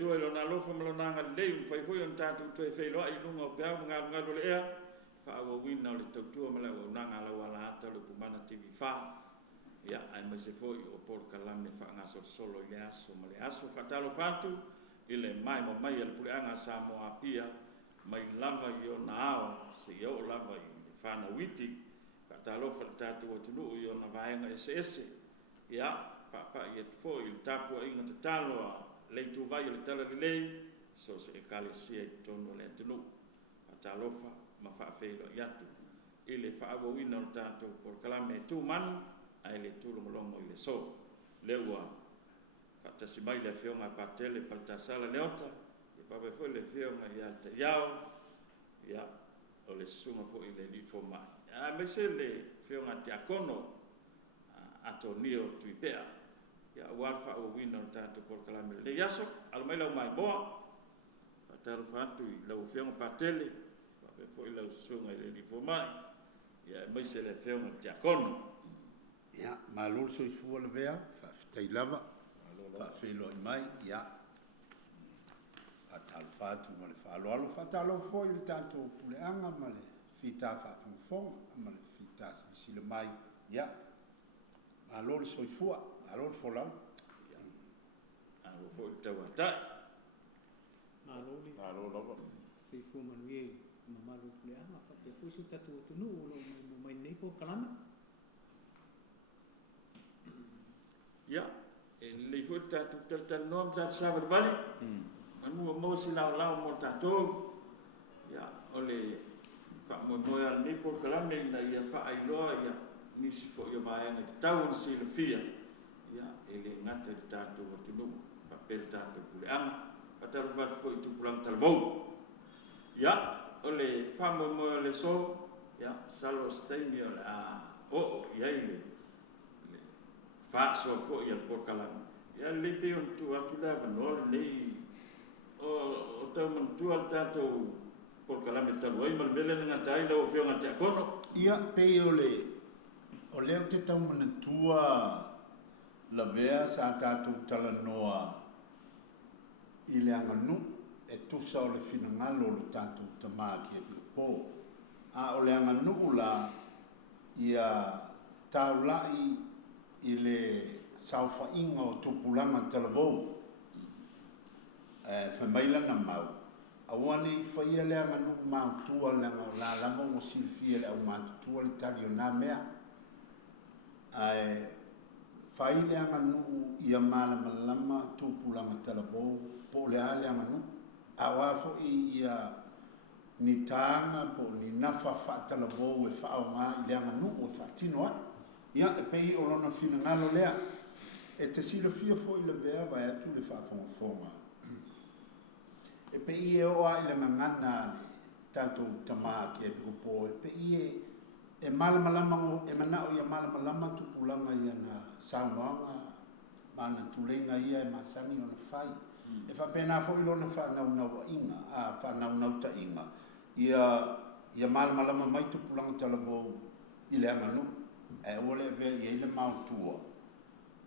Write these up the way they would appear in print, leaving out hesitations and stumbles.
tu lo na lo fo lo na nga le foi foi on tatu tu fe lo ai lunga pe nga lo le ea fa o wina le tu ma la na nga la wala ta lo pumana tv fa ya ai ma se foi o por kalame fa nga solo le aso ma le aso fa talo fatu ile mai mo mai le pule anga sa mo apia mai lava yo na ao se yo lava fa na witi fa talo fa tatu o tunu yo na vai nga ese ya pa ye fo il tapu inga te talo le tu vai le tala le so se kale sia tono le tunu talo fa ma fa fe lo ya tu ile fa go wina tanto por kalame tu man ai le tu lo longo ile so le wa fa ta si mai le fionga patele pa ta sala le ota e fa be fo le fionga ya te yao ya o le sunga fo ile li fo ma a me se le fionga te akono atonio tu ipea ya warfa o wino tanto por kalame le yaso al mai la mai boa patar fatu la ufiong patele pa fo la sunga le di fo mai ya mai se le fiong tiakono ya malul so fu le vea fa tai lava fa felo mai ya atal fatu mo le fa lo fa talo fo il tanto pule anga male fita fa fo male fita si le mai ya malul so fu alor folau alo fo tawata alo lo se fu manuel mamalu pule anga fa pe fu su tatu tunu lo mai nei po kalama ya le fo tatu tatu nom sa sa vali anu mo si la mo tatu ya ole fa mo ya nei po kalama na ya fa ai lo ya ni si fo yo mai na tawon si le fia ya ele ngata tatu tunu papel tatu pule anga patar va fo itu pulang talbo ya ole famo mo le so ya salo stemio a o ya ile fa so fo ya por kalam ya le pe on tu atula no le o taman tu al tatu por kalam talbo i mal bele ngata ile o fio ngata kono ia pe ole te tau mana tua la vea sa tatu tala noa i le anganu e tusa o le finangalo le tatu tamaki e po a o le anganu la ia taulai i le saufa inga o tupulanga talavou fa maila na mau awani fa ia le anganu mau tua la lama mo silfia le au matutua le tali o na mea ai faile anga nu ia malama tupulanga talabo po le ale anga nu awa fo ia ni tanga po ni nafa fa talabo e fa o nga ile anga nu o fa tinoa ia pe o lona fina ngalo lea e te silo fia fo ile bea vai atu le fa fonga e pe i o a ile ngana tanto tamaki e po e pe i e malamalama e mana o ia malamalama tupulanga ia na sauanga mana tulenga ia e masani ona fai e fa pena fo ilona fa na inga a fa na ta inga ia malamalama mai tupulanga talavo ile amanu e ole ve ile mautua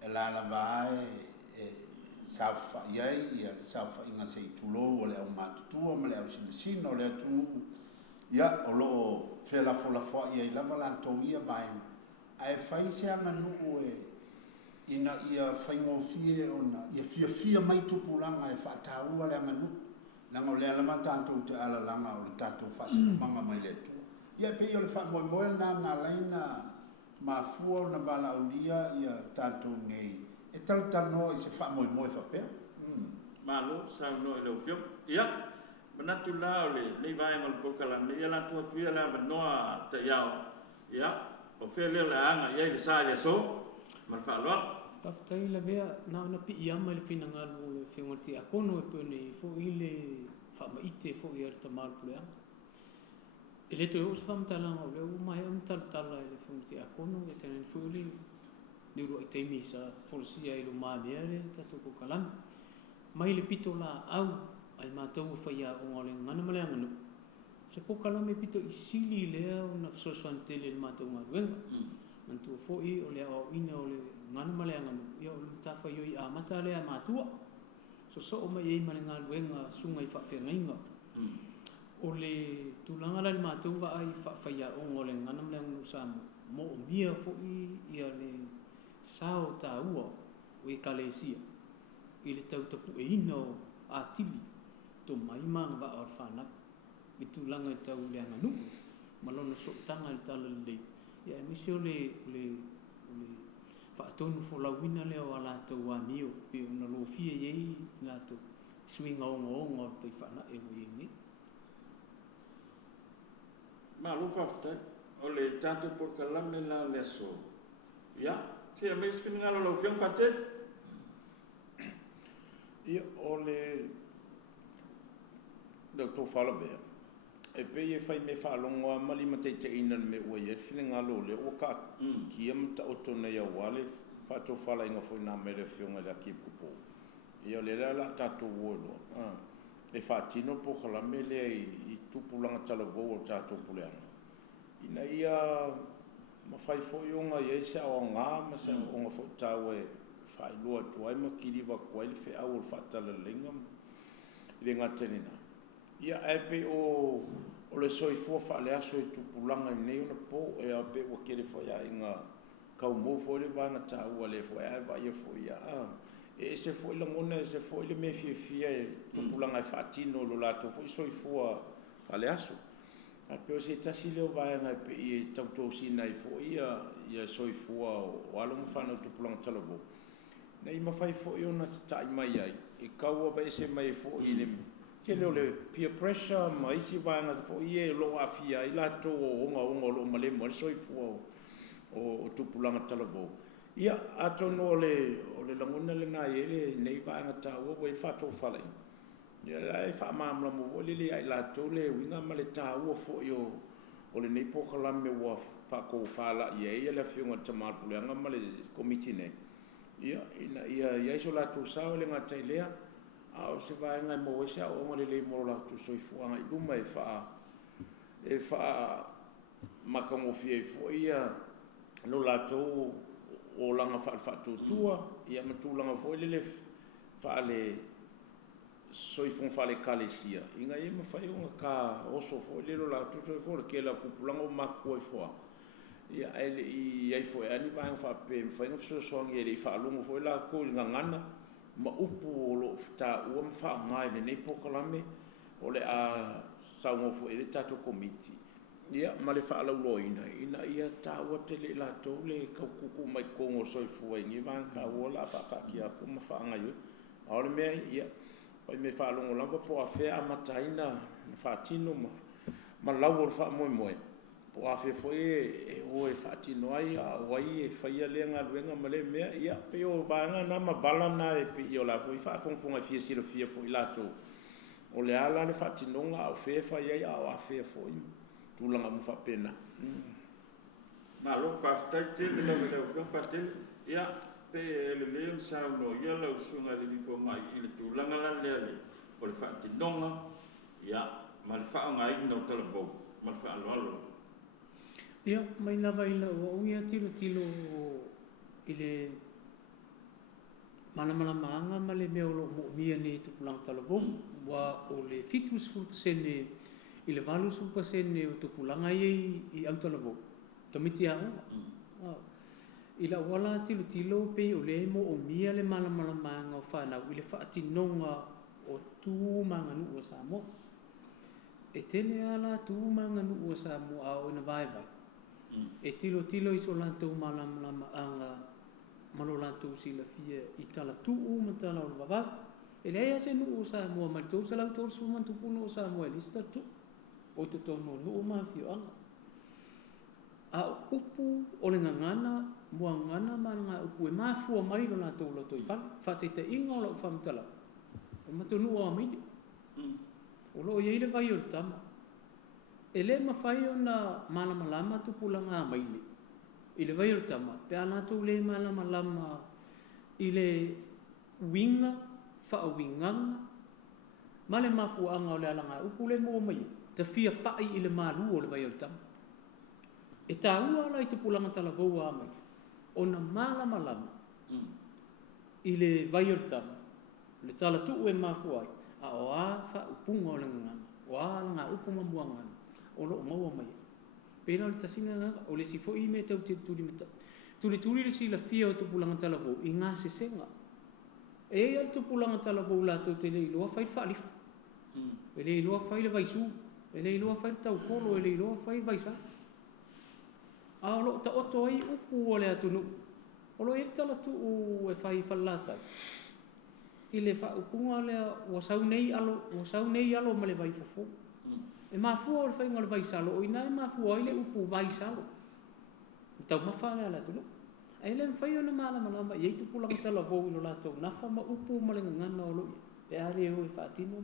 e la vai e safa ia safa inga sei tulo ole au matutua male au sino ole tu ia o lo fela fola fo ia lava la to ia mai ai fai se ana nu e ina ia fai mo fie ona ia fia mai tupulanga e fa taua le manu na ngo le ala tanto te ala langa o tanto fa manga mai le tu ia pe ia le fa mo na laina ma fu na bala o dia ia tanto nei e tal no e se fa mo fa pe malo sa no le fio ia manatula le vai ngol pokala me ia la tu ia la noa te yao ia o fele la anga ia le sa ia so mal fa lo paftai la vea na pi ia mai le finanga le fingoti akono e pone fo ile fa maite fo ia te mal pule ele to us fam tala le u mai tala le fingoti akono e tenen fo ile ni ro te misa fo sia ile ma mere tatu ko kalam mai le pito la au ai matou faia o ngole ngana male ngano se po kala me pito isili le na so tele le matou ngwe mantu fo i o le o ina o le ngana male ngano ia o ta fa yo i a mata le matua so o mai ma ngā luenga sunga I whawhengainga. O le tūlanga lai mātou wa ai whawhaia o ngō le nganam le ngū Samoa. Mo o mia fo ia le sao tā ua o e Kalesia. I le tautapu e ina o ātili. Tō mai maanga wa o whanak. I tūlanga I tau le anga nuku. Malona so tanga le tala le lei. Ia misi o le whaatonu fo lauina leo a lātou wā mio. Pe una lo fia iei lātou swinga o ngō tei whana e o iengi. Ma lo whaftai, o le tātou porkalame la leso. Ia, tia meis whingalo lau whiong patel? Ia, o le Dr. Falabea. E pe e whai me whaalongoa mali matei te ina me ua i e whingalo le o ka kia mta o tona ia wale whato whala inga fwoi nā mere whionga le aki kupo. Ia le la tātou uolo. E whaatino po kalame le I tupulanga talavou o tātou puleanga. Ina ia ma whai fwoi onga i eisa o ngā ma sa onga fwoi tāu e whai lua tuai ma kiriwa kuai le whi au o whaatala lenga le ngā tenina. Ia epe o le soifua whaale aso I tupulanga I nei ona po e a pe o kere whai a inga kau mou fwoi le vanga tāua le whai a vai e fwoi a. E se foi la ngona se foi le me fia e tupulanga e whaatino lo lato foi soifua whale aso. A peo se tasi leo vaenga pe I tautou sina I foi ia soifua o alonga whanau tupulanga talabo. Nei mawhai foi ona tatai mai ai. I kaua ba ese mai foi I le ke leo le peer pressure ma isi vaenga foi e lo afia I lato o onga lo malemo le soifua o tupulanga talabo. Ia atono o le langona le nai ele nei vaenga tāua o e whato whalai. Ia la e whaamamla mo o le ai lato le winga ma le tāua fo o le nei pokalame ua whako whala ia ia le whiunga tamalpuleanga ma le komiti nei. Ia iso lato sao le ngatai lea a o se vaenga mo e sa o le moro lato soifuanga I luma e wha makamofia I fo ia no lato o langa whaatutua ia matulanga foi le whaale soifung whaale Kalesia. Inga ia mawhai unga ka oso foi le lo la tuto foi le kela kupulanga o makua I foa. Ia ele I ai foi ani vaenga whape mwhainga fisosoangi ele I whaalungu foi la ko ngangana ma upu o lo ta ua mwha ngai le nei pokalame o le a saungo foi le tato komiti. Ia ma le whaalau ina ia tāua te le lātou le kaukuku mai kongo soifua ingi vanga ua la whakaki aku ma whaanga iu. Aore mea ia, pai me whaalongo lava po a whea amataina whaatino ma lau o wha moe moe. Po a whea foi e oe whaatino ai a wai e whaia leanga luenga ma le mea ia pe o vanga na ma balana e pe i o la foi whaafongfonga fia sira fia foi lātou. O le ala le whaatinonga au whea whaia a o a whea foi. Tulanga mo fa pena. Ma lo whaftai te le whiong patel. Ia, pe le leo sao no ia lau sunga le nifo mai I le tūlanga la lea le. O le whaatinonga. Ia, ma le whaonga I no talabou. Ma le whaaloalo. Ia, mai lava I lau o ia tilo I le mana maanga ma le mea lo mo mia ni tupulanga talabou. Wa o le fitus fulpasene I le valu supasene o tupulanga I autalavo. Tamiti hao. I la wala tilo pe o le mo o mia le maanga o whanau I le whaatinonga o tūmanga nu o Samoa. E tele ala tūmanga nu o Samoa a o ina vai. E tilo I so lantou malama anga malo lantou sila fia I tala tuu matala o le vavau. E lea se nu o Samoa maritou sa lau tōru sumantupuno o Samoa lista tu. O te tono no mafio anga. A upu o le ngangana, mua ngana ma nga upu e mafua mai lo nātou loto I whana. Whate te inga o lau whamtala. E matonu o amini. O lo iei le vai o le tama. E le mawhai o na malama lama tupulanga a maile. I le vai o le tama. Pe a nātou le malama lama I le winga, wha winganga. Ma le mafua anga o le alanga upu le mo mai. Te fia pai I le malu o le vai o le tama. E tāua ala I te pulanga talavou a mai. O na malama I le vai o le tama. le tala tu e mafuai a o a fa upunga o le ngana o a nga upuma muanga o lo maua mai pena le tasina nga o le sifo i me tau te tuli mata tuli le sila fia o tupulanga tala vo i ngā sesenga e al tupulanga tala vo la tau te le iloa fai whaalifu e le iloa fai le vaisu e le iloa fai le tau folo e le iloa fai vaisa a o lo ta oto ai upu o le atunu o lo e tala tu o e fai whalata i le wha upunga le o sau nei alo ma le vai fofo e mafua o le whainga le vai salo o ina e mafua i le upu vai salo tau mawhane ala tunu e le mwhai o na malama i eitu pulanga tala vau ino lato nafa ma upu ma le ngana o lo e are o e whaatino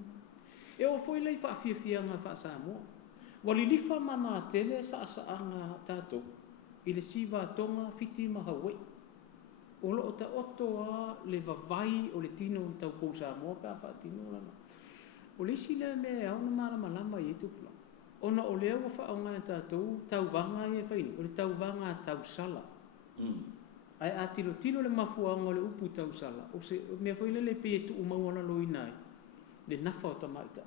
e o foi lei whaafia ngā wha Samoa wali lifa mana tele sa anga tato i le siva tonga fiti ma Hawaii o lo ta oto a le vavai o le tino tau kou Samoa ka whaatino lana o le si le me au na malama i eitu pulanga ona o lea wa whaonga e tātou tau vanga i e whaini o le tau vanga tau sala ai a tilo le mafuanga o le upu tau sala o se mea whaile le pe e tu umauana lo inai le nafa o tamaita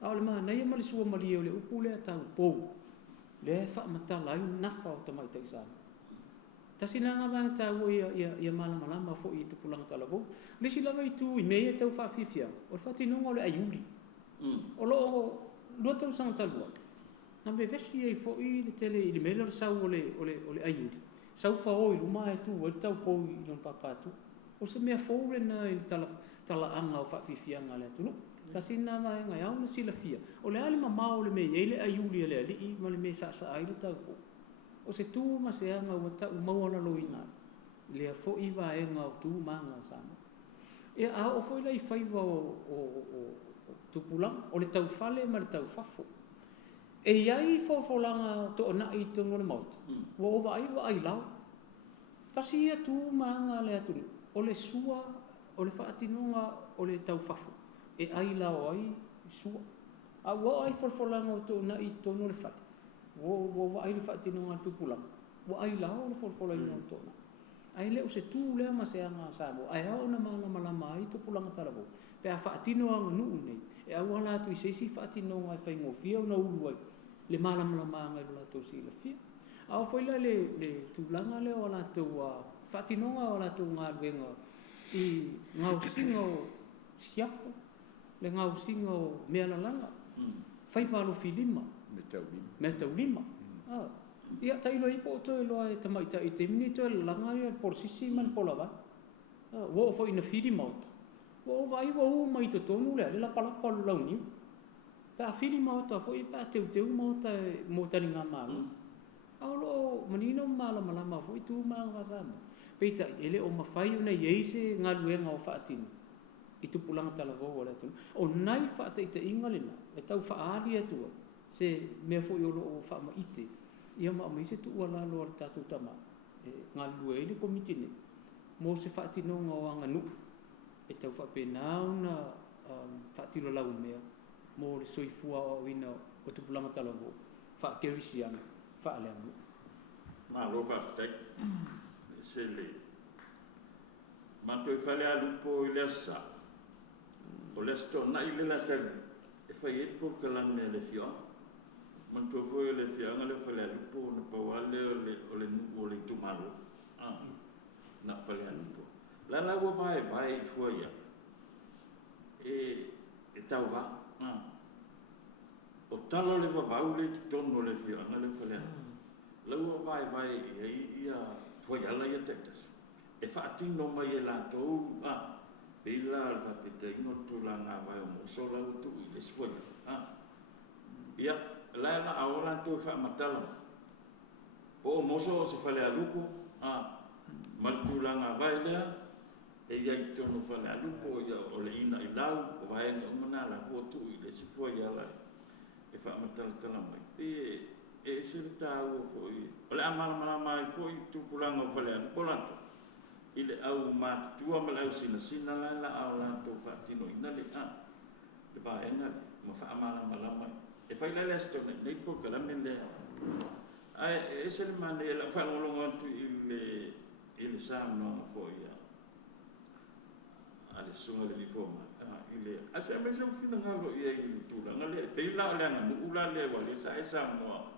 a o le maa nei ma le sua maria o le upu lea tau pou le wha matala ai nafa o tamaita i sana tasina ngā vanga tau ia malama fo i te pulanga talavou le si lava i tu i mea tau whaafifia o le whatinonga o le aiuri o lo lua tau sanga talua na me vesi e fo i le tele i le mele o sau o le aiuri sau fa o i luma e tu o tau pou i lon papatu o se mea fo le na i tala anga o whaafifianga le atunu tasina ngā ngai au na sila fia o le ale mamao o le mea i le aiuri le ali ma le mea sa ai le tau pou o se tu ma se anga o tau mauana lo ina le a fo i va e ngā o tu manga sama e a o fo i lai whaiva o tupulang o le tau fale ma le tau fafo e iai fofolanga to ona i tongo le mauta wa ai lau tasi ia tu manga le atunu o le sua o le whaatinonga o le tau fafo e ai lau ai sua a wa ai fofolanga to ona i tongo le fale wa ai le whaatinonga tupulang wa ai lau le fofolanga to ona ai le o se tu le ma se anga sabo ai au na malama ai tupulanga talabo pe a whaatinoanga nuu nei e au ala tu i seisi whaatinoanga e whaingo fia na ulu ai le malama ngai wala tau si la fia au whaila le tūlanga le o ala tau whaatinoanga o ala tau ngā luenga i ngau singa o siapo le ngau singa o mealalanga whaipalo filima me tau lima ia tailo i po to loa e tamaita i te mini to langa i por sisi man polava wo fo ina fili mauta wo vai wo mai to tonu le la pala pala launi pa fili mauta fo i pa teu mauta mota ni nga mal au lo manino malama fo i tu manga sama peita ele o mafai una yeise nga luenga o faatino i tu pulanga tala vo wala tu o nai fa te ingalina e tau fa ali tu se me fo yo lo fa ma ite ia ma se tu wala lo tatu tama nga luele komitine mo se faatino nga wanga nu e tau fa penau na faatilo lau mea mo le soifua o ina o tu pulanga tala vo fa kerisiana fa ale amu ma lo fa tek se le ma to fa le alu po ile sa o le sto na ile la sel e fa yet po kala me le fio man to fo le fio nga le fa le alu po na pa wale o le tu malo na fa le alu po la go vai fo ya e tau va o talo le va le tono le fio nga le fa le lau vai ia fo ya la ia Texas e fa tino mai la to bila fa te no tu la nga vai mo so la tu i fo ia la ahora tu fa matala o mo so se fa le alupo mal tu la nga vai le e ia to no fa le alupo ia o le ina i lau vai no mana la fo tu i le fo ya la e fa matala tala mai e se tau foi ole amala mai foi tu pulanga fale polanto ile au mat tua mal au sina la au la to fatino ina le le ba ena ma fa amala malama e fai la sto nei po kala mende ai e se le mane la fa lo ngo tu ile sa no foi ale le sunga le forma ile asa me se fina ngalo ia ile tula ngale pe la le nga ula le wa le sa esa mo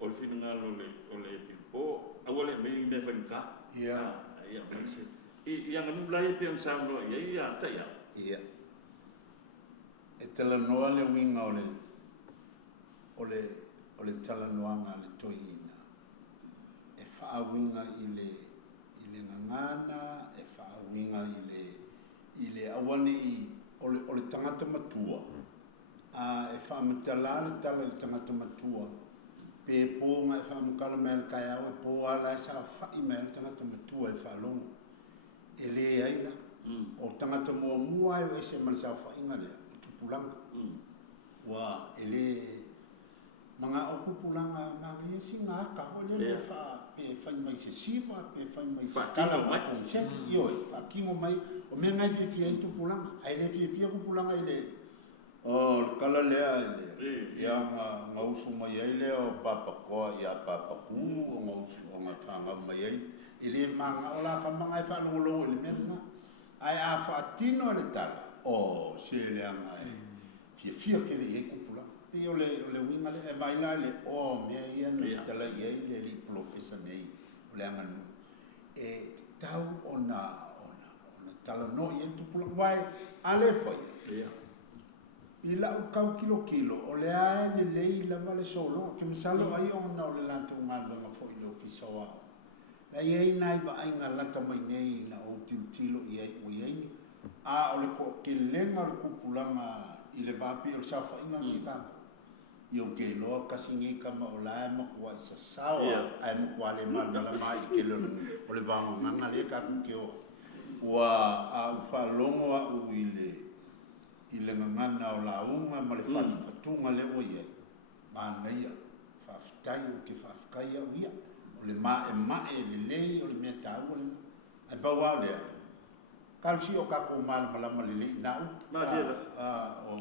o le fina ngalo le o le pipo awole me fanka ia me se ia nganu la ia pe sa mo ia ta ia e tala noa le winga o le tala noa nga le toina e faa winga ile ngangana e faa winga ile awane o le tangata matua e faa matala le tala le tangata matua pe ponga e faa mukala mea kai au e po ala e sa faa mea le tangata matua e faa longa e le aila o tangata mua e o ese man sa faa inga lea pulanga wa ele manga o pulanga na ye singa ka ho le fa pe fa mai se siva pe fa mai se tala fa con check yo fa kingo mai o me ngai fi tu pulanga ai le fi ku pulanga ile o kala le ile ya nga usu mai ile o papa ko ya papa ku o nga usu o nga fa nga mai ile manga ola ka manga fa lo le menga ai a fa tino le tala o se le anga fia ke le kupula e o le winga le e vai la le o me ia no tala ia le li professor nei o le anga no e tau ona tala no ia tu pula vai ale foi i la o kau kilo o le ai le la vale solo ke misalo ai ona o le lanto ngalo nga foi le ofisoa la ia nai va ai ngala ta mai nei na o tilo ia o ia a o le ko ke lenga le kupulanga i le vapi o safa inga ni ka io ke lo kasingi ka ma o la ma ko sa sawa ai mo kwa le mal la mai ke lo o le vanga nganga le ka ke o wa a fa longo a u ile nganga o la unga ma le fatunga le o ye ma nei fa ftai o ke fa fkai o ia o le ma e le o le meta o le ai pa wa le kalsi o ka ko mal malama le na o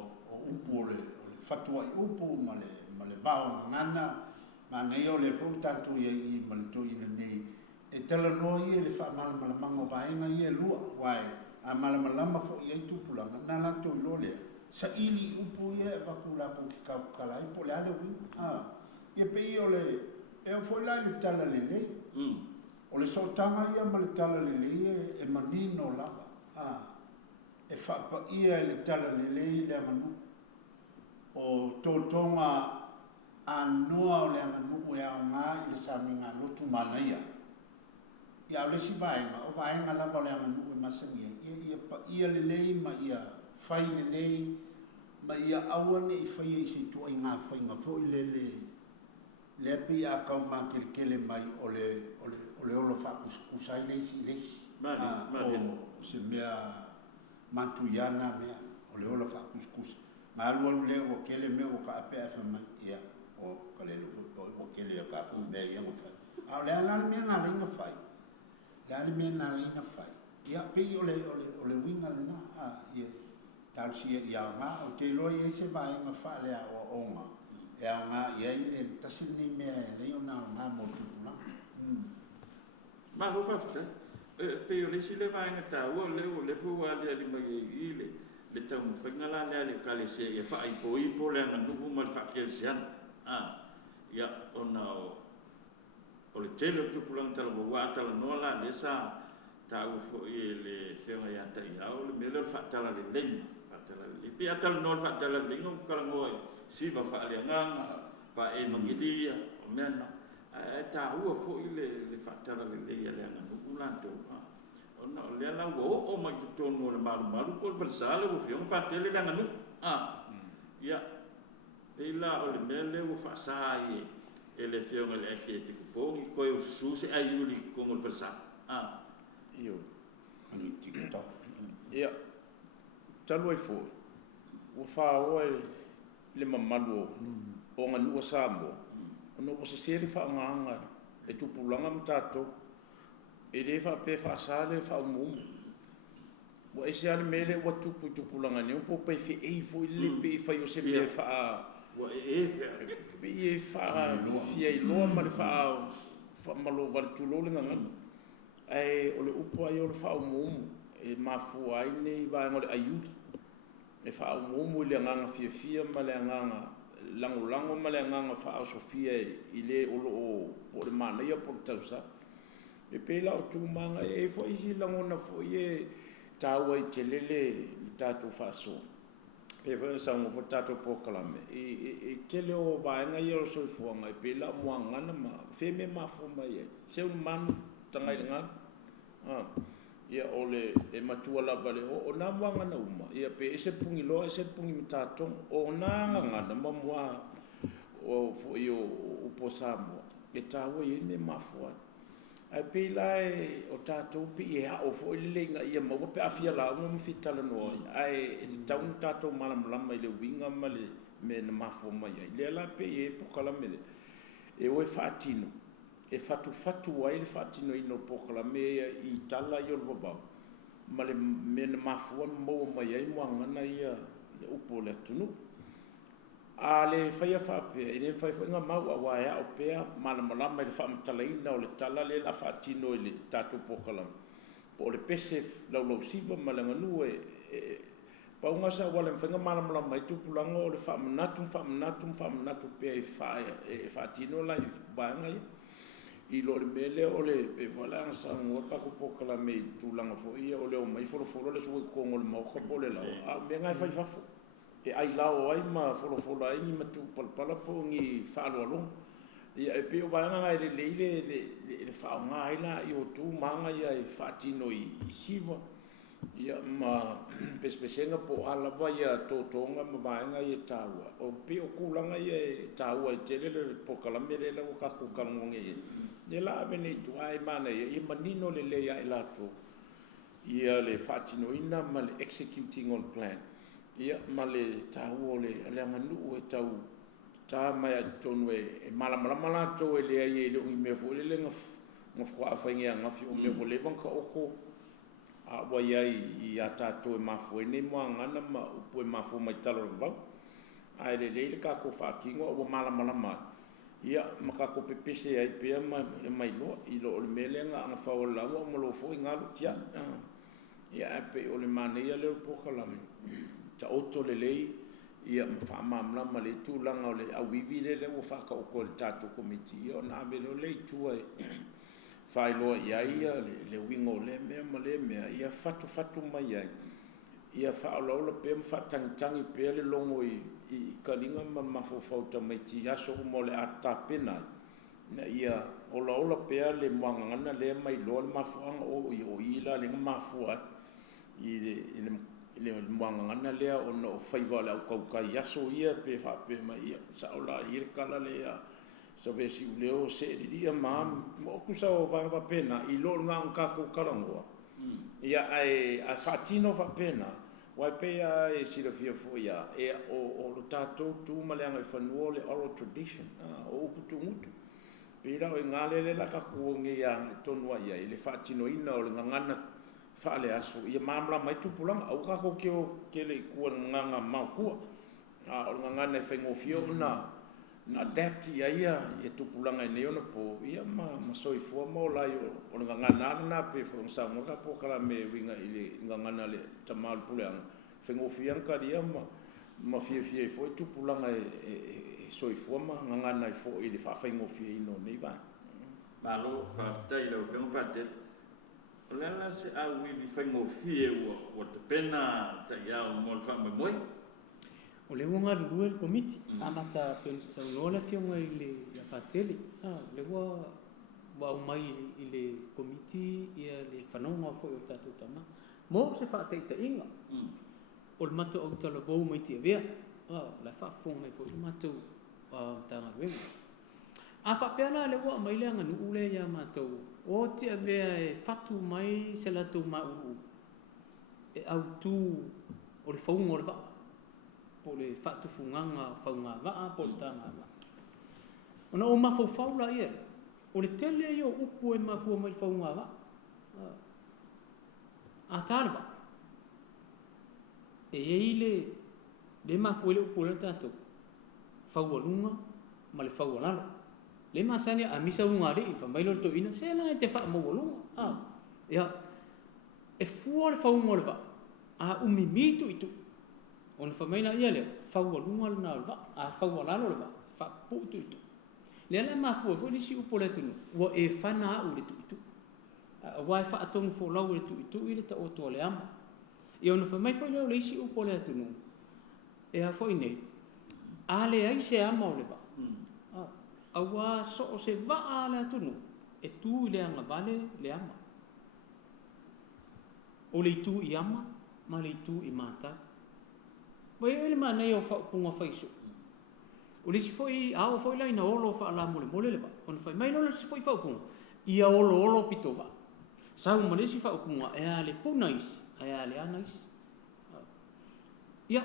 upu le fatua i upu male bao ngana ma nei o le fruta tu i mal tu i nei e tala no i le fa mal malama ba inga i lua wai a malama fo i tu pula na la tu lo le sa ili upu i va kula ko ki ka kala i po le ale wi e pe i o le e o foi la le tala le o le sotanga ia ma le tala le e manino la e fa pa ia le tala le manu o totonga anua o le manu e a nga i le saminga lotu mana ia le si vaenga o vaenga lava le manu e masangia ia pa ia le ma ia fai le ma ia awane i fai i si tua i ngā fai ngā fo i le api a kau ma kele mai o le olo whakusai leisi o se mea mantuyana mea o le olo whakuskusa ma alu le o kele mea o ka ape afa mai ia o ka le lufu o kele o ka aku mea ia ngā fai a le ala mea ngā reina fai le ala mea ngā reina fai ia pe o le winga le na ia tau sia ia ngā o te loi e se vai ngā wha le a o onga e a ngā ia i le tasini mea e leo na ngā motupuna ma ho fafta pe o le sile vai ngā tau o le fua le ali mai i le tau mwhengala le kale se e wha ipo le ngā nuku ma le whakia sian ia ona o le tele tupulang tala wa tala noa la le sa tau fo i le whenga ia tai au le mele wha tala le lenga le pe atal no fa tala lingo kala ngoi si va fa le nganga pa e mangidia o mena e ta hua fo ile le fa tala le le nganga no ulanto o no le la o ma to no le malu ko fa sala o fiong pa tele nganga no ya e la o le mele o fa sai e le fiong le ke ti ko ko o su se aiuli ko mo fa sa io ani tikto ia talo fo o fa o le mamalu o nga no sambo no o se le fa nga e tu pulanga mtato e le fa pe fa sale fa mum o e sia mele o tu pulanga ne o po pe fi e fo le pe fa yo se le fa o e fa fi e lo ma le fa malo var tu lo nga ai o le upo ai o le fa mum e mafu ai nei vai ngole ayut e fa mo le nganga fia ma le nganga lango ma le nganga fa sofia i le o por mana ia por tausa e pela o tu manga e fo isi langona fo ye tawa i telele tato fa so pe fa sa mo fo tato pokalame e tele o vai nga ia so fo nga e pela mo ngana ma fe me mafu ma ye se un man tanga nga ia ole e matua la bale o na wanga na uma ia pe ese pungi lo ese pungi mitato o na ngana mamwa o fo io o posamo e tawa i ne mafua ai pe lai o tato pi e ha o fo le nga ia mo pe afia la mo fitala no ai e taun tato malam lama ile winga male me na mafua mai le la pe e pokala me e o fatino e fatu ai le fatino ino pokala me i tala yo baba male me na mafua mo mai ai mo ngana ia le upo le tunu ale fai fa pe ele fai nga ma wa ya o pe mala mala le fa mtala ina o le tala le la fatino le tatu pokala po le pese lo siva mala nganu e pa unga sa wala fai nga mala mala mai tu pulango o le fa mnatu pe fa e fatino la ba nga i lo le mele o le pe wala sa ngo ka ko pokala me tu langa fo ia o le o mai fo le so ko ngol mo ko pole la a me nga fai fa e ai lao ai ma folo ai ni matu palpala po ngi falo lo ia e pe o vai nga le fa nga ai la i o tu manga ia i fatino i siva ia ma pespesenga po ala va ia totonga ma vai nga i taua o pe o kulanga ia taua i tele le pokala mele la o ka ku kalonge ia la bene tu ai mana i manino le ia i lato ia le fatino ina ma le executing on plan ia male tau ole le nganu e tau ta mai tonwe e mala to ele ai le me fo le ngaf ko afangia ngaf o me ko le banka oko a wa ai ia ta to ma fo ne mo ngana ma po ma fo mai talo ba ai le ka ko fa kingo o mala ma ia maka ko pepese ai pe mai lo i lo le melenga nga fa o la mo lo fo ngalu tia ia pe o le mane ia le pokala ta oto le lei ia fa mamla ma le tulanga o le awiwi le o fa ka o ko tato komiti o na be lo le tu ai fa lo ia le wingo le me ia fatu mai ia fa lo pe fa tangi pe le longo i kalinga ma fo fauta mai ti ya so mo le ata pena na ia o lo pe le mangana le mai lo ma fo o ila le ma fo le mangana le o no fai vala o ka yaso ia pe fa pe mai sa ola ir kala le so be si leo se dia ma mo ku sa o va pena i lo nga ka ko kalango ia ai a fatino fa pena wa pe e si le fia fo ia e o lo tato tu malanga fa no le oral tradition o putu mutu pe ra o ngale le la ka ko nge ya tonwa ia le fatino ina o ngana fale aso ia mamla mai tupulang au ka ko ke le ku nganga ma ku o nganga ne fengo fio na adapt ia e tupulang ne ona po ia ma soi fo mo la yo o nganga na pe fo sa mo ka po kala me winga ile nganga na le tamal pulang fengo fiang ka dia ma fie fo tupulang e soi fo ma nganga na fo ile fa fengo fie no nei ba malo fa tai lo fengo patel lala se a wi fengo fie o te pena ta ia o mo fa mo o le wanga luel komiti amata pensa no la fionga ile ya pateli le wa mai ile komiti ia le fanonga fo o tatu tama mo se fa te inga o le mato o tala vo mai te vea la fa fonga fo le mato tanga wenga a fa pena le wa mai le nganu ule ya mato o te vea e fatu mai se la tu ma u e au tu o le fonga o le va po le fatu funganga faunga va po le tanga va ona o ma fo faula ia o le tele yo upu e ma fo mai faunga va a tarva e ile le ma fo le upu le tato faulunga ma le faulala le ma sani a misa unga ri fa mai lo to ina se la te fa mo lunga ia e fua le faunga le va a umi mitu itu ona fa mai na ia le faua lunga na le va a faua lalo le va fa pu itu le la ma fu vo si upo le tunu wa e fana u le itu a wa fa atong fo lau le itu ile ta oto le ama ia ona fa mai fa le si upo le tunu e a foi nei ale ai se ama o le va a wa so se va ala tunu e tu le anga vale le ama o le tu i ama ma le tu i mata vai ele mana eu fa punga fa isu o le si foi a o foi lá ina olo fa la mole mole le va on fa mai no le si foi fa punga ia olo pito va sa o mole si fa punga e ale punais e ale anais ia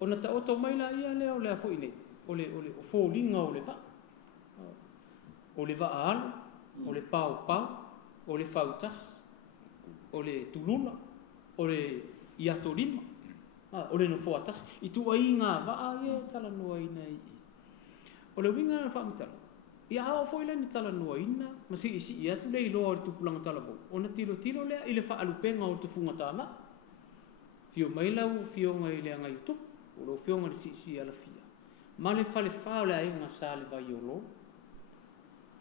ona ta oto mai la ia le o le foi nei o fo linga o le va al o le pau o le fautas o le tulula o le iatolima o le no foatas i tu ai nga va ai tala no ai nei o le winga na famtala ia ha foi le tala no ai na ma si ia tu le lo tu pulang tala bo ona tilo le ile fa alupenga o tu funga tama fio mai lau fio ngai le ngai tu o lo fio ngai si ala fia ma le fa le ai nga sa le vai o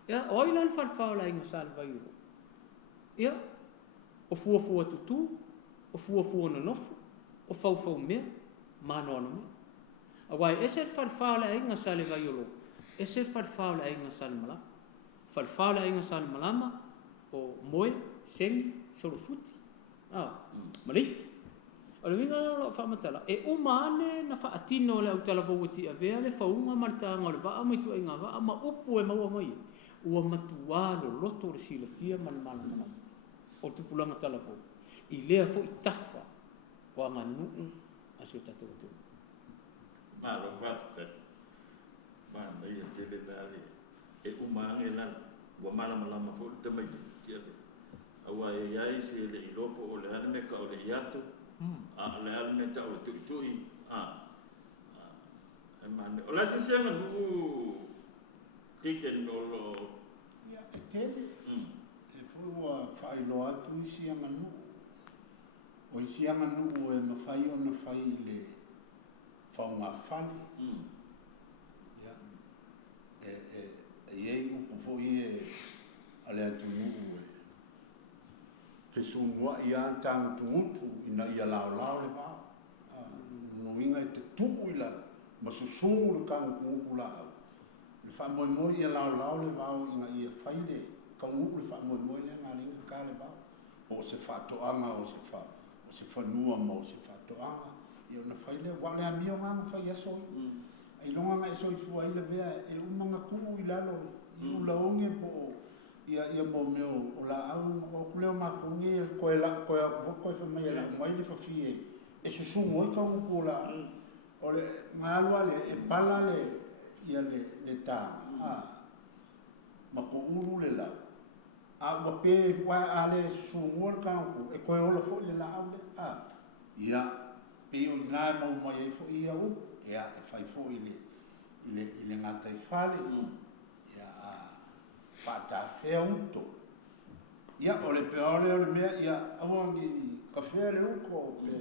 ia o ile fa le ai nga sa le vai o ia o fua tutu o fua no nofu o fau mea mano no me awai ese fa le ai nga sa le vai o ese fa le ai nga sa le mala fa le ai nga sa le malama o moe sen solofuti malif o le vinga lo fa matala e umane na fa atino le utala voti ave le fa uma marta ngol va mai tu nga va ma upu e mau mai ua matua lo loto le silafia mana o tu pulanga tala vo i lea fo i tafa wa nganu aso tatu tu ma lo fafte ma mai te le dali e umane la wa malama fo te mai ti ave awa ia isi le ilopo o le ane ka o le iato a le ane ta o tu o la se na nu tiken lo ia tele e foi wa fai lo atu isi manu o isi manu e ma fai ona fai le fa uma fali ia e upu foi ale atu nu te sunua ia tang tumutu ina ia lao le pa no inga te tu ila ma susungu le kang kula le fa mo ia lao le va inga ia faile kang le fa mo le ngari ka le va o se fa to anga o se fa nua mo se fa to anga ia na faile wa le amio nga fa ia so ai longa nga so fu ai le vea e umanga ku ila lo i ula onge po ia mo meu o la au o kuleo ma kungi ko fa mai la mai le fa fie e susu mo ka u la o le ngalo le e pala le ia le ta ma ko uru le la a mo pe wa ale susu mo ka u e ko o la fo le la au le ia pe o na mo mai fo ia u ia e fai fo ile ngata i fale fata feunto ia ole peole ole mea ia awangi kafele uko pe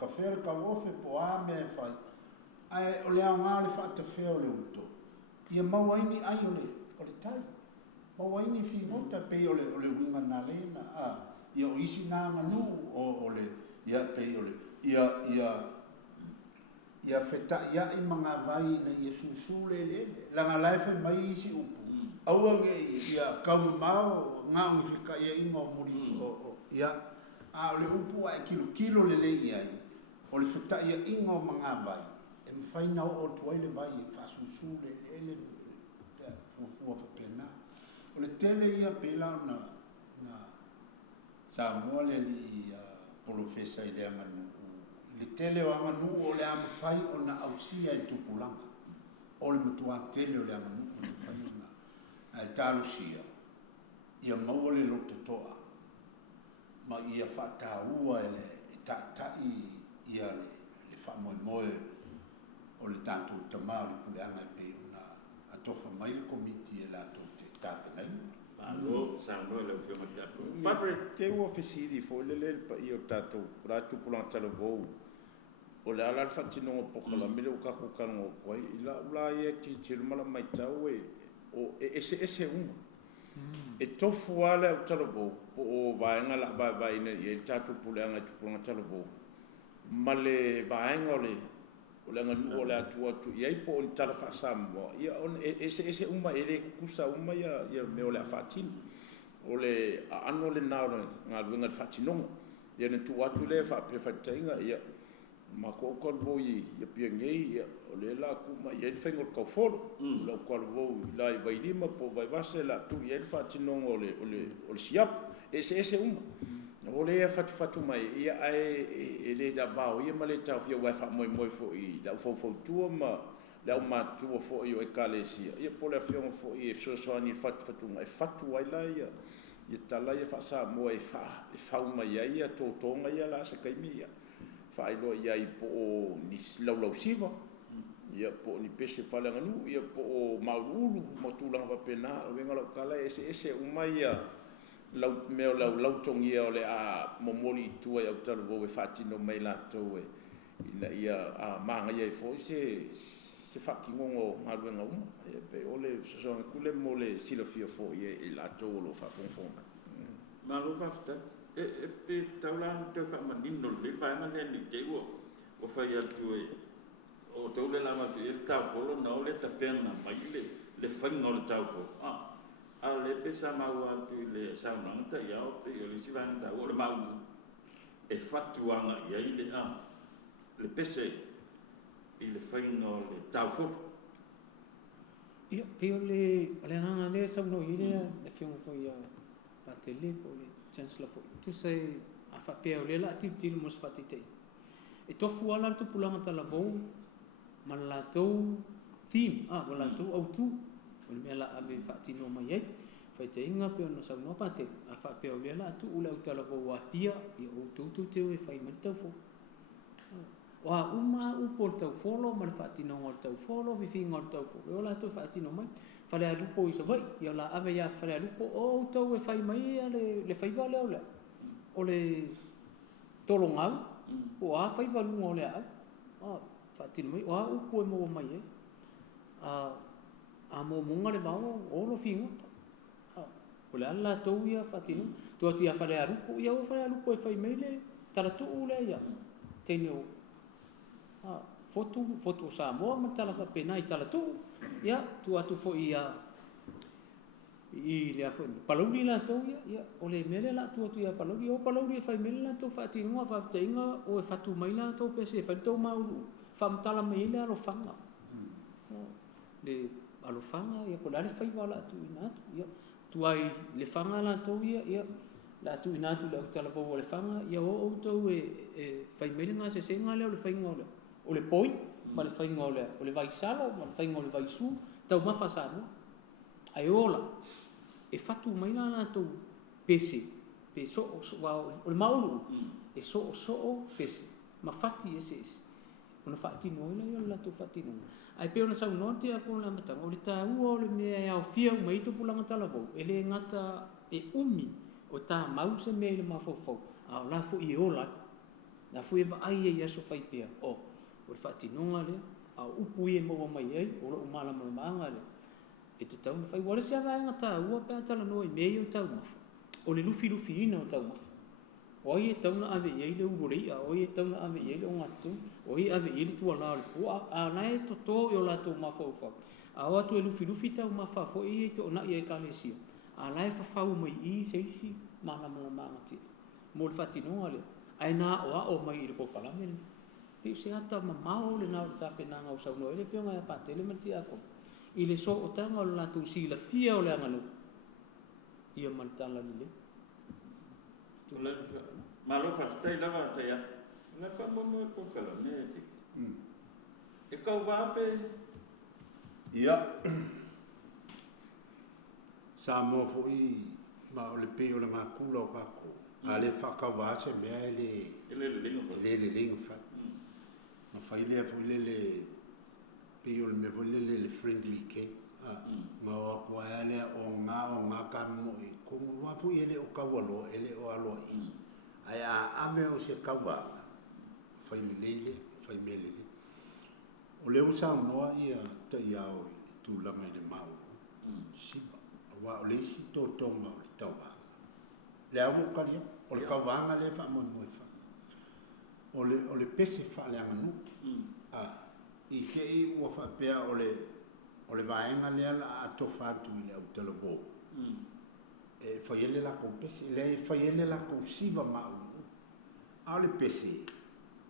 kafele ka wofe po ame fai ai ole ngale fata feole uto ia mawaini ai ole tai mawaini fi nota pe ole winga na lena ia o isi na manu ole ia pe ole ia feta ia i manga vai na ia susule langa life mai isi upu awange ia kau mau ngau fika ia ingo muri ia le upu ai kilo le ia o le feta ia ingo manga vai e mfaina o tuaile vai fa susule ele fu pena o le tele ia pela na sa mole li professor ile manu le tele o manu o le am fai ona ausia e tupulanga o le mutua tele o le manu o le fai ai talusia ia maua le loto toa ma ia whataua ele tatai ia le whamoemoe o le tātou tamau le puleanga e pe una atofa mai le komiti e la tō te tāpenai alo sa no le fio mata padre ke o fesidi fo le pa io tato ra tu pulang tala vo o le ala fatino po kala mele o ka ko kan o koi la ye ti ti mala mai tau o ese e tofu ala o tala vo o vaenga la ba ina ye tato pulang tala vo male vaenga o le nganu o le atu ia po on tala fa sambo ia on ese ele kusa ia me o le fatin o le ano le na nga luenga fatino ia ne tu atu le fa pe fatinga ia ma ko boi ia pia ngei ia o le la ku ma ia fengo ko folo lo ko vo la vai lima po vai vase la tu ia fatino o le siap ese o le fatu mai ia ai ele da bao ia male tau fia wa fa moi fo i da fo tu ma da ma tu fo i o ekalesia ia po le fia fo i so ni fatu mai fatu ai la ia tala ia fa sa mo e fa mai ia to ia la se kai mia fa i lo ia i po ni lau siva ia po ni pese fala nganu ia po maulu mo tu lang va pena venga lo kala ese ia lau tongi o le a momoli tua e au tala vo e fatino mai la tau ina ia a manga ia fo se fakingongo ngaluenga uma ia pe ole so kule mo le silofia fo ia e la tau lo fa fonfona ma lo fafta e pe taulan te fa manino le pa ma le ni te o fa ia tu o tau le lama te ta folo na le ta pena mai le fango le tau fo ale pesa mau atu le sauna ta ia o te le sivanda o le mau e fatuanga ia ile le pese i le faino le taufu ia pio le nganga le sauna ile le fiong fo ia patele po le chancellor fo tu sai a fa pio le la til mos fatite e tofu ala tu pulanga tala vo malato theme malato autu o le la ave fatino mai ai fai te inga pe ona sa no pate a fa pe o le la tu ula utala vo wa hia i o tu te e fai mai tau fo wa uma u por tau folo ma fatino o tau folo vi finga o tau fo o la tu fatino mai fa le lupo i so vai ia la ave ia fa le lupo o tau e fai mai le fai vale o le tolonga o a fai valu o le a fatino mai o a u po mo mai a mo monga le bao o lo fingo o le ala tau ia fatino tu ati a fale arupo ia o fale arupo e fai meile tala tu ule ia tene o foto sa mo ma tala ka pena i tala tu ia tu atu fo ia i le afo paluri la tau ia o le mele la tu atu ia paluri o paluri e fai mele la tau fatino fa tainga o e fatu mai la tau pese fa tau maulu fa mtala meile alo fanga le alo fanga ia ko dale fai wala tu inatu ia tu ai le fanga la to ia la tu inatu le tala po le fanga ia o to e fai melinga se senga le fai ngole o le poi ma le fai ngole o le vai salo ma le fai ngole vai su tau ma fasano ai ola e fatu mai la to pese peso o le maulu e so pese ma fati ese ona fati no la to fati no ai pe ona sa no te ko la mata o le ta o le me ia o fia o mai to pulanga tala vo ele ngata e umi o ta mau se me le mafofo a la fu i ola na fu e ai ia so fai pe o fati no le a upu e mo mai ai o lo mala manga le e te tau fai wala sia ga ngata o pe tala no e me o tau mafa o le lufi ina o tau mafa o i tau na ave ia le ururi a o i tau na ave ia le ngatu o i ave ia tu ala o a nai to yo la to mafofo a o tu e lufi tau mafa fo i to na ia ka le sia a nai fa fa o mai i seisi mala manga ti mo le fati no ale ai na o mai le ko pala men pe se ata mamao le na ta pe na o sa no ele pionga pa tele mati ako i le so o tanga o la tu si la fia o le angalo ia mantala le tu le malo fa stai lava te ya na pa mo ko kala ne ti e ka va pe ia sa mo fo i ma o le pe o le makula o kako ale fa ka va se me le lingo fa ma fa ile fo le pe o le me vo le friendly ke ma wa ko ele o nga ka mo I ko wa fu ele o ka walo ele o alo I ai a me o se ka wa fai lele fai mele o le usa mo ia te ia o tu la me le mau si wa o le si to to ma o le tawa le amo ka dia o le ka wanga le fa mo fa o le pese fa le anga nu I ke I ua fa pea o le vaenga le ala a to fatu I le au telebo e faiele la ko pese le faiele la ko siva ma a le pese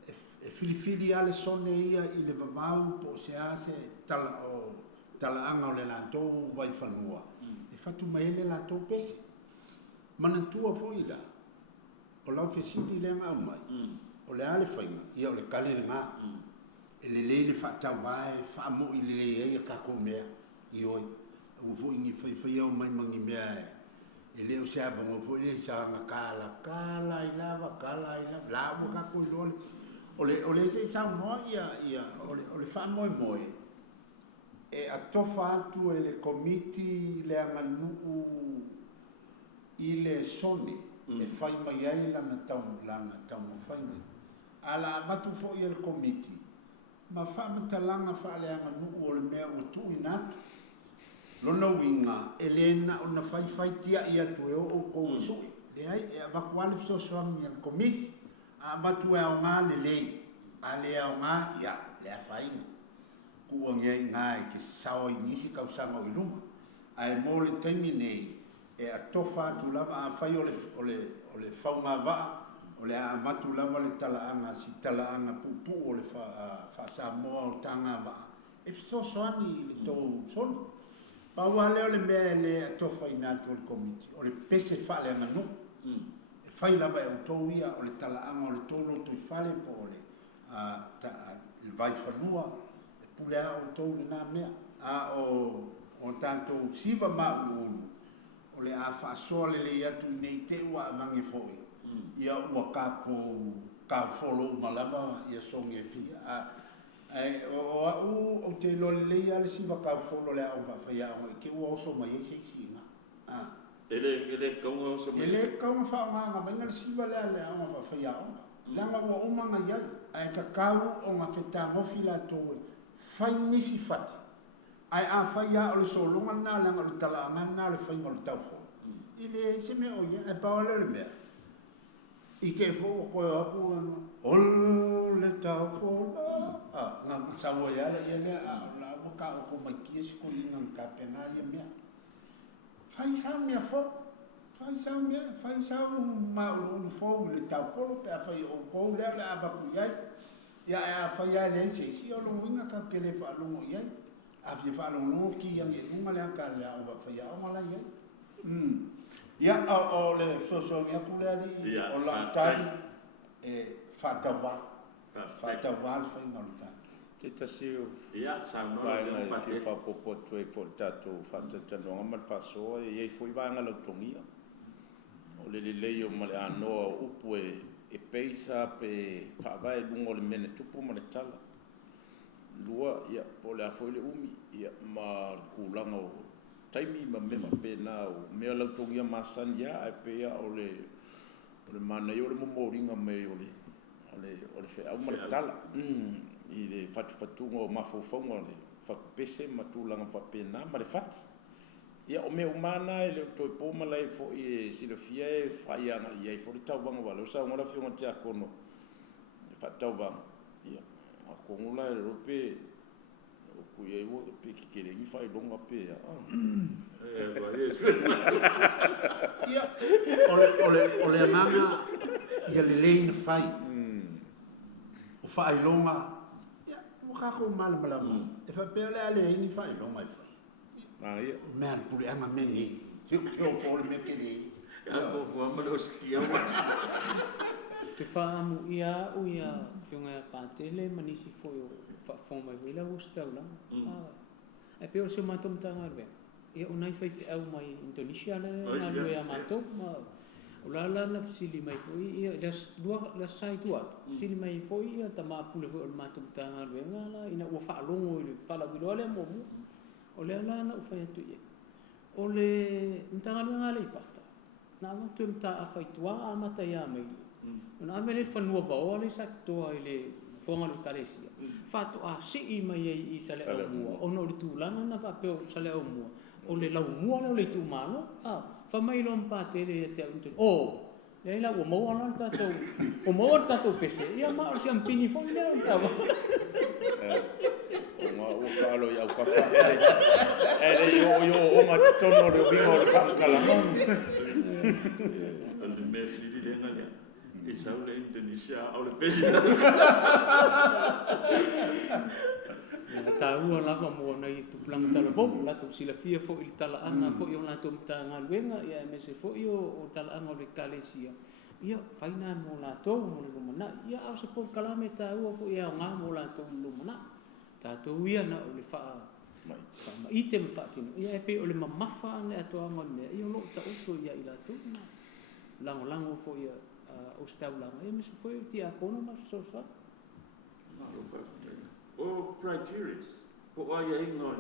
e filifili ale sone ia I le vavau po se ase tala anga o le latou vai fanua e fatu maele latou pese mana tua foi la o lau fesili le anga mai o le ale fainga ia o le kale le nga ele le fa tawai fa mo I le ka ko mea I oi o fu ingi fai o mai mangi mea ele o sia mo fu le sa nga kala I lava la mo ka ko o le se sa mo ia o le fa mo e a tofa tu ele committee le anga nu I le sone e fai mai ai lana tau mo fai ala matu fo I le committee ma fa matalanga fa le anga nu o le mea o tu inatu lona winga elena ona fai tia ia tu e o ko sui le ai e va kwali so swami al committee a matu e o ngale le ale o nga ya le fai ku o ngai ngai ke sao I nisi ka usanga o luma ai mo le termine e a tofa tu lava a fai o le faunga va o le a matu lava le talaanga si talaanga pupu o le fa sa moa o tanga va e so soani le tau soni pa wale o le mea le a tofa inatu o le komiti o le pese fale anga nu e fai lava e o tau ia o le talaanga o le tolo tu I fale po o le il vai fanua e pule a o tau le na mea a o tanto siva ma o le a fa so le atu nei te wa mangi foi ia ua ka follow malama ia songe fi ai o te lo le ia le siva ka follow le au fa ia o ke o so mai se sina ele ko so mai ele ko fa nga benga siva le au fa ia o langa wa uma nga ia ai ka kau o nga feta mo fila to fai nisi fati ai a fa ia o so longa na langa o tala na le fai ngol tau fo ile se me o ia e pa le me I ke fo ko aku o le tau fo nga sa wo ya le la mo ka ko mai ki si ko linga ka pena ia me fai sa me fo fai sa ma o fo le tau fo pe fai o ko le la ba ku ya fai ya le si o lo winga ka ke le fa lo mo ia a fi fa lo ki yang e uma le ka le o ba fai ya o mala ia ia o le so ia ku le ali o la tali e fatawa fai ngol ta te tasiu ia sa no le pa te fa popo tue po tato fa te tano ma fa so e foi vanga lo tongia o le o male ano upu e peisa pe fa vai lungo le mene tupu ma le tala lua ia po le foi le umi ia ma kulanga o taimi ma me fa pena o me lo tongia masan ia e pe o le mana yo le momoringa me o le fe au ma le tala I le fatu o mafofonga le fa pese matulanga fa pena ma le fat ia o me umana le to po mala fo I silofia e fa ia na ia fo tau banga wala sa ngora fi ngota kono fa tau banga ia a konula e rope o ku ia wo pe ki kere ni fa longa pe ba yesu ia ole manga ia le lein fai o fai longa ia o ka ko mal e fa pe ale ni fai longa fai ia mer pure anga mengi eu for me kele ko fo ma lo skia wa te whaamu ia o ia whiunga ka tele manisi fo fa mai wila o staula e pe o se matom tanga re ia unai fai au mai Indonesia le na lo ia matom ma o la sili mai fo ia la sai tua sili mai fo ia ta ma pule fo matom tanga re ngala ina o fa longo I fa la wilo le mo o le ala na ufai atu ia o le mtangaluenga le ipata na watu mta afaitua a mata ia mai na amele fanua vao le saktoa i le fonga lu taresia fatu a si mai i sale au mua o no le tulanga na whapeo sale au mua o le lau mua na o le tumano fa mai lo mpate le te unte o le la o mo ana tatou o mo tatou pese ia ma o siam pini fo le o tawa o ma o falo ia ka fa ele yo o ma tono le bingo le kala le Messi di le ngale e sa le Indonesia o le pese ta ua lava mo na i tu plan tala bo la tu sila fia fo il tala ana fo yo la tu tanga luenga ia me se fo yo o tala ana le kalesia ia faina mo la to mo le mana ia au se por kalame ta ua fo ia nga mo la to lu mana ta to ia na o le fa ma ite me patino ia pe o le mamafa ne ato anga me ia lo ta uto ia ila to na lango lango fo ia o staula ia me se fo yo ti a kono ma so sa o criteria po ai ngol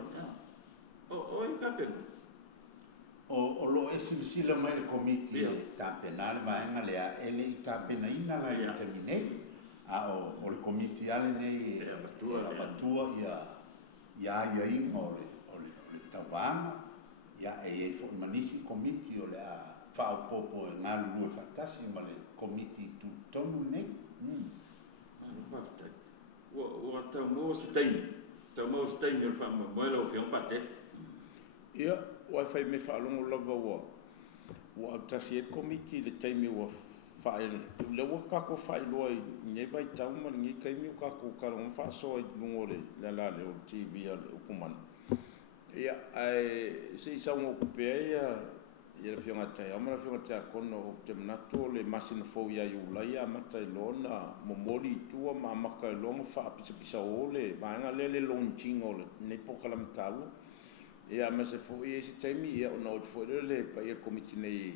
o i kapen o lo sila mai le komiti ta penal vai ngalea ele i ka pena ina la termine o le komiti ale nei batua ia ingole o le tawanga ia e fo manisi komiti o le fa popo ngalu fatasi ma le komiti tu tonu nei o tau mo stain o fama mo lo fion pate ia o fai me fa longo lava o tasi e komiti le taimi o fai le o kako fai loi nei vai tau ma ni kai mi kako karo fa so i ngore la le o TV o kuman ia ai se sa mo ku pe ia fiona tai amara fiona tai kono o te manato le masina fo ia yu la ia mata lona momoli tua ma maka longa fa pisa ole vanga le launching ole nei pokala mtau ia ma se fo ia se taimi ia no fo le pa ia komiti nei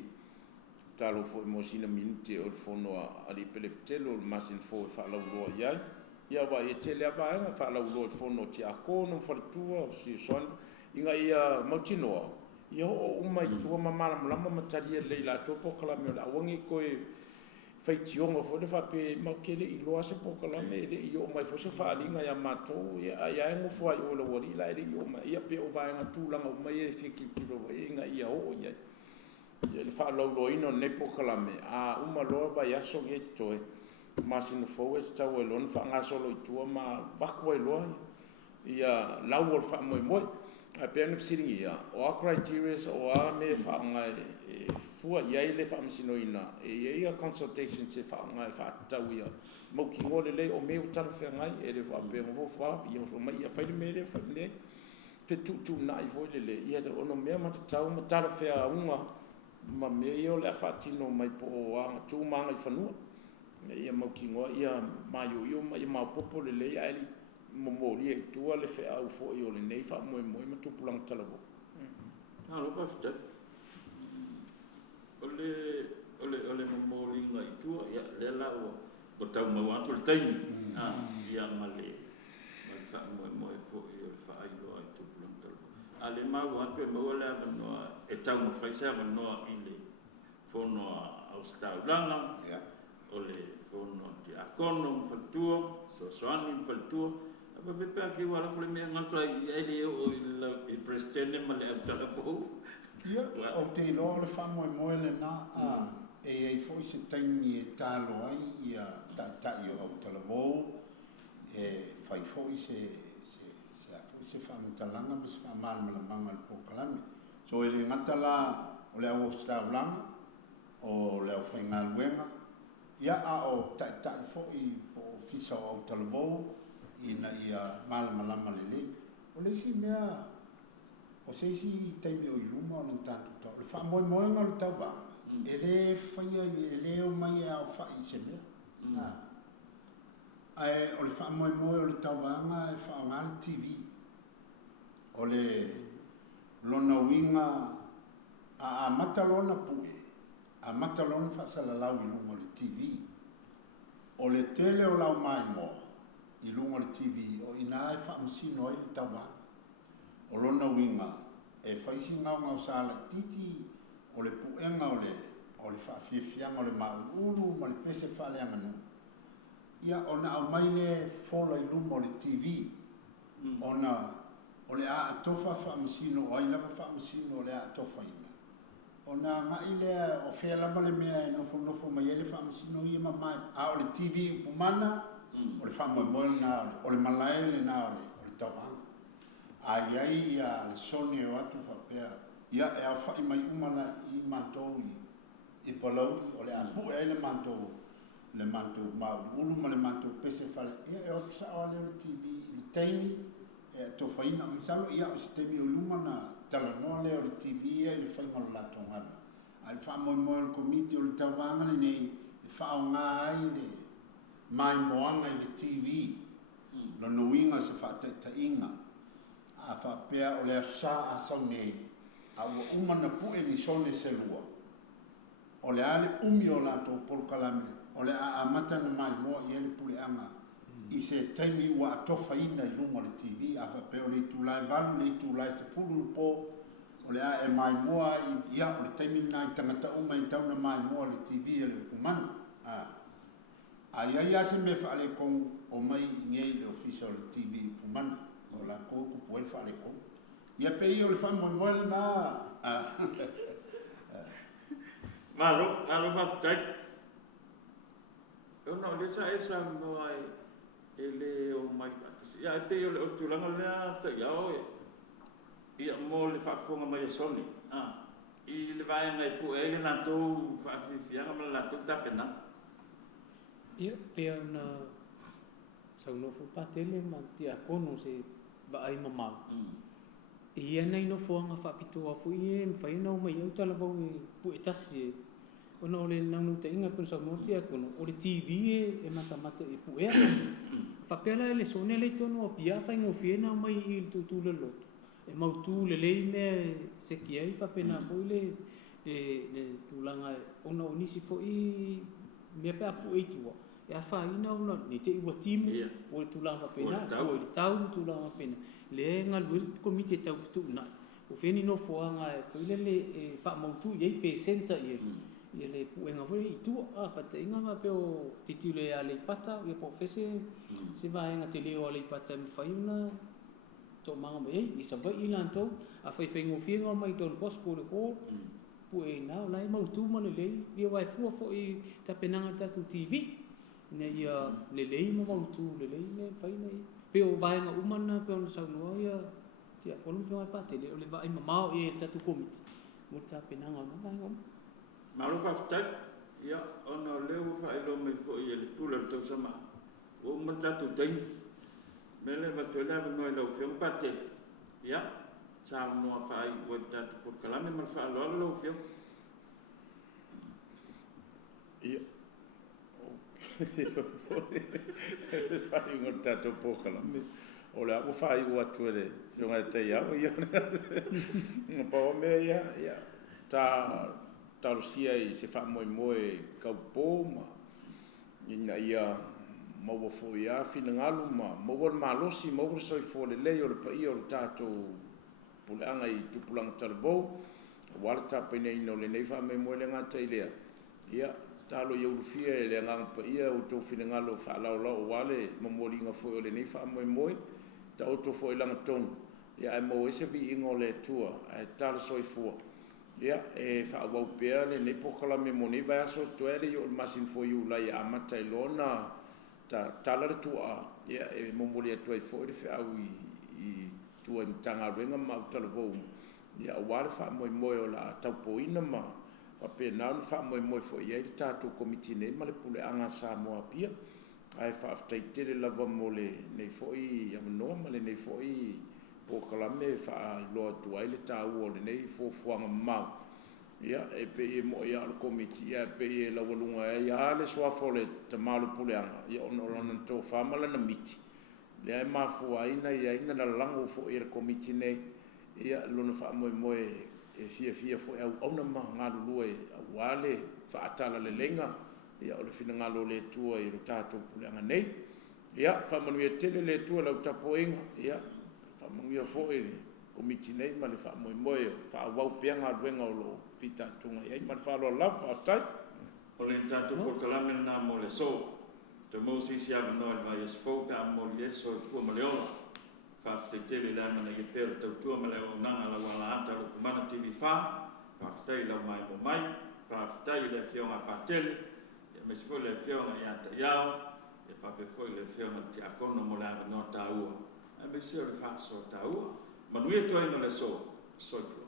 talo fo mosina minti o fo no ali pele telo masina fo fa la lo ia va ia tele va fa la lo fo no ti akono fa tua si son inga ia motino ia o mai tua mamala lama mataria le la topo kala me la wangi ko e faitionga fo le fa pe makele i loa se po kala me le io mai fo se fa linga ya mato ia ngo fo ai o lo wori la le io mai ia pe o vai nga tu langa mai e fiki kilo inga ia o ia le fa lo ino ne po kala me uma lo ba ya so ge toe masino fo e tau e lon fa nga solo i tua ma va ko e lo ia la wo fa moi a pena siringia o criteria o a me fa ngai fu ia ile fa msino ina ia consultation se fa ngai fa tawia mo ki ngole le o me utar fa ngai e le fa be mo fa ia so mai ia fa le me fa le te tu na i vo le ia te ono me ma tau ma tar fa uma ma me io le fa tino mai po a tu ma ngai fa no ia mo ki ngo ia mai io mai ma popo le ia ele momoli e tua le fe au fo i o le nei fa mo ma tu pulang talabo lo pa fita ole momoli ngai tua ia le la o tau mo atu le taimi ia male fa mo fo i o fa ai lo tu pulang talabo ale ma atu mo le no e tau mo fa sa no ile fo no au sta langa ole fo no ti akono fa tuo so soani fa tuo apa pepe ki wala ko me ngatra ele o il presidente ma le abdala po ia o te lo le famo mo le na e foi se taimi e talo ai ia ta io o talavo e fai foi se fa talanga mas fa mal ma mangal po kalame so ele ngatala o le o sta blanc o le o final wenga ia o ta foi po fisa o talavo ina ia mal malama lele o le si mea o se si taimi o iluma o nang tantu tau le wha moe moe ngā le tau ba e le whaia e le o mai a o whai se mea o le wha moe moe o le tau ba ngā e wha o ngā le TV o le lona winga a matalona pue a matalona wha salalau iluma o le TV o le tele o lau mai moa i lunga le TV o ina e wha masino ai le tawa o lona winga e faisi ngau sala titi o le puenga o le whaafiafianga o le maulu ma le pese whaaleanga no. Ia ona au mai le fola i luma o le TV, ona o le a atofa whaamasino, o ai lava whaamasino o le a atofa ina. Ona ngai lea o whea lama le mea e nofo mai ele whaamasino ia mamai, a o le TV upumana, o le whaamoemoe na o le malaele na o le tauanga. Ai ia le sone o atu whapea, ia e a whai mai umana i mantou i palau, o le a pue ai le mantou maulu ma le mantou pese whale, ia e o sa o le TV, le teimi, e to whaina o misalo, ia o se teimi o lumana talanoa le o le TV e le whaima lo lato ngana. Ai whaamoemoe le komiti o le tauanga le nei, le whao ngā ai le mai moanga i le TV, lo nuinga se whaateta inga. A whapea o le asa a sau nei, a ua umana pue ni sone se lua. O le ale umi o lato polokalame, o le a amata na mai moa i ele pule anga, i se taimi ua atofa ina i lunga le TV, a whapea o le tūlai valu, le tūlai se fulu po, o le a e mai moa i ia o le taimi na i tangata uma i tauna mai moa le TV e le ukumana. Ai ase me whaale kong o mai ngei le official TV ukumana. O la ko ku puel fa le ko ia pe io le fa mo mo na malo fa tai no le sa esa no ai ele o mai ia pe io le tu langa le ta ia o ia mo le fa fonga mai soni i le vai ngai pu ele na to fa fi anga ma la to ta pena ia pe na sa no fu patele ma tia kono se ba ai mama ia nei no fuanga fa pito fu i fa ina mai eu tala vo pu etasi ono le nanu te inga kun sa moti a kono o le TV e mata e pu e fa pela le sone le tono pia fa ngo fiena mai il tu le lot e mau tu le me se ki ai fa pena fu le tulanga ono nisi fo i me pa pu e tu e a fa ina ona ni te ua timu o tu langa pena o le tau tu langa pena le nga lu komite tau futu na o feni no foanga e foi le fa mautu ye pe senta ye le puenga foi i tu a fa te inga pe o titule ale pata ye profese se va nga te leo ale pata mi fa ina to manga me i sa va ina to a fa fengo fienga mai don posko le ko pue na lai mautu ma le ye vai fu fo i ta penanga ta tu TV ne ia le mo mautu le me fa ina pe o vai nga umana pe on sa no ia tia kono pe pa te le vai mama e tatu komiti mo ta penanga na vai ngom malo fa tai ia ono leo fa ilo me fo ia le pula to sama o mo tatu tai mele va to la no lo fi un pate ia sa no fa ai o tatu por kalame mal fa lo fi ia fai un tato pokala o le apo fai ua tuere fiunga te iau ia pa o mea ia ta rusia i se fa moe kaupo ma ina ia maua fo ia fina ngalu ma maua malosi maua soi fo le lei o le pa ia o le tato puleanga i tupulanga talabou wala tapa ina ina o le nei fa moe le ngata i lea ia talo ia ulufia le ngang pa ia o to fina ngalo fa la wale momolinga fo le nei fa moe ta o to fo ilanga ton ia e mo ese bi ingo le tua e talo soi fo ia e fa wa pea le nei pokala me moni va so to ele yo masin fo you la ia amata ilona ta tala le tua ia e momoli to e fo le fa i tua mtanga renga ma talo bo ia wale fa moe o la taupo ina ma pe na fa mo fo ia i tatu komiti nei ma le pule anga sa mo pia ai fa aftai tele lava mo le nei fo i am no ma le nei fo i po kala me fa lo tu ai le tau o le nei fo fuanga ma ia e pe e mo ia le komiti ia pe e la walunga ia le so fo le te ma le pule anga ia ono lana to fa ma na miti le ai ma fu ai na ia ina la lango fo i le komiti nei ia lo fa mo e fia fo au na ma ngalo lue wale fa atala le lenga ia o le fina ngalo le tua i tato pulenga nei ia fa manu e tele le tua la tapoinga ia fa manu ia fo e komiti nei ma le whaamoemoe whaawau peanga luenga o lo pita tunga iai ma le whaaloa lau whaaftai O le tātou pokalame nā mo le so. Te mōsi si awa noa le vai es fōka mo le eso e fua ma le ola. Whaaftetele le amana i pēr tautua ma le o nanga la wala ata o kumana TV wha. Whaaftai lau mai mo mai. Whaaftai le whionga pātele. Ia me sifo le whionga i ata iao. Ia whape foi le whionga te akono mo le awa noa tāua. Ia me sio le whaaso tāua. Manuia toi no le so. Soifua.